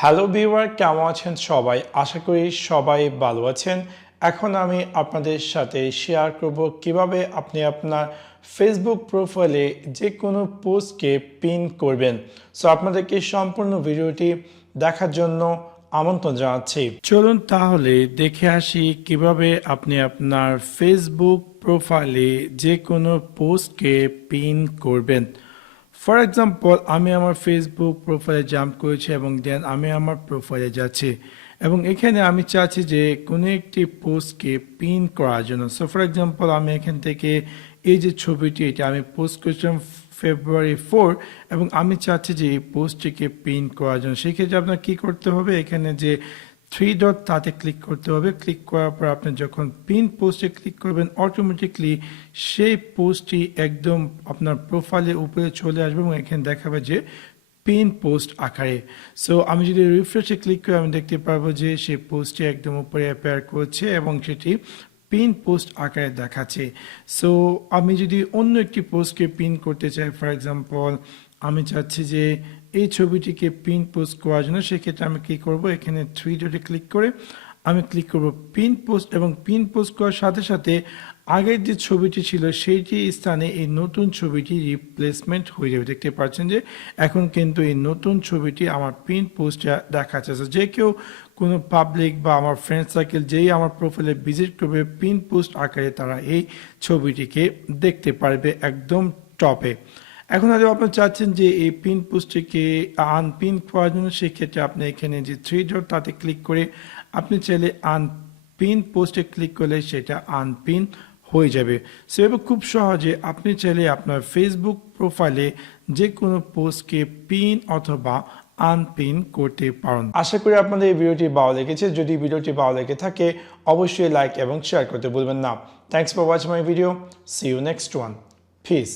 Hello viewer, কেমন আছেন সবাই? আশা করি সবাই ভালো আছেন। এখন আমি আপনাদের সাথে শেয়ার করব কিভাবে আপনি আপনার ফেসবুক প্রোফাইলে যে কোনো পোস্টকে পিন করবেন। সো আপনাদেরকে সম্পূর্ণ ভিডিওটি দেখার জন্য আমন্ত্রণ জানাচ্ছি। চলুন তাহলে দেখে আসি কিভাবে আপনি আপনার ফেসবুক প্রোফাইলে যে কোনো পোস্টকে পিন করবেন। ফর এক্সাম্পল, আমি আমার ফেসবুক প্রোফাইলে জাম্প করেছি এবং দেন আমি আমার প্রোফাইলে যাচ্ছি এবং এখানে আমি চাচ্ছি যে কোনো একটি পোস্টকে পিন করার জন্য। সো ফর এক্সাম্পল, আমি এখান থেকে এই যে ছবিটি, এটা আমি পোস্ট করেছিলাম February 4 এবং আমি চাচ্ছি যে এই পোস্টটিকে পিন করার জন্য। সেক্ষেত্রে আপনার কী করতে হবে, এখানে যে থ্রি ডট তাতে ক্লিক করতে হবে। ক্লিক করার পর আপনি যখন পিন পোস্টে ক্লিক করবেন, অটোমেটিকলি সেই পোস্টটি একদম আপনার প্রোফাইলের উপরে চলে আসবে এবং এখানে দেখাবে যে পিন পোস্ট আকারে। সো আমি যদি রিফ্রেশে ক্লিক করি, আমি দেখতে পারবো যে সেই পোস্টটি একদম উপরে অ্যাপিয়ার করছে এবং সেটি পিন পোস্ট আকারে দেখাচ্ছে। সো আমি যদি অন্য একটি পোস্টকে পিন করতে চাই, ফর এক্সাম্পল আমি চাচ্ছি যে এই ছবিটিকে পিন পোস্ট করার জন্য, সেক্ষেত্রে আমি কী করব, এখানে থ্রি ডটে ক্লিক করে আমি ক্লিক করব পিন পোস্ট এবং পিন পোস্ট করার সাথে সাথে আগের যে ছবিটি ছিল সেইটি স্থানে এই নতুন ছবিটি রিপ্লেসমেন্ট হয়ে যাবে। দেখতে পাচ্ছেন যে এখন কিন্তু এই নতুন ছবিটি আমার পিন পোস্টে দেখাচ্ছে। যে কেউ কোনো পাবলিক বা আমার ফ্রেন্ড সার্কেল যেই আমার প্রোফাইলে ভিজিট করবে, পিন পোস্ট আকারে তারা এই ছবিটিকে দেখতে পারবে একদম টপে। এখন হয়তো আপনি চাচ্ছেন যে এই পিন পোস্টটিকে আনপিন করার জন্য, সেক্ষেত্রে আপনি এখানে যে থ্রি ডট তাতে ক্লিক করে আপনি চাইলে আনপিন পোস্টে ক্লিক করলে সেটা আনপিন হয়ে যাবে। সেভাবে খুব সহজে আপনি চাইলে আপনার ফেসবুক প্রোফাইলে যে কোনো পোস্টকে পিন অথবা আনপিন করতে পারেন। আশা করি আপনাদের এই ভিডিওটি ভালো লেগেছে। যদি ভিডিওটি ভালো লেগে থাকে অবশ্যই লাইক এবং শেয়ার করতে ভুলবেন না। Thanks for watching my video. See you next one. Piece.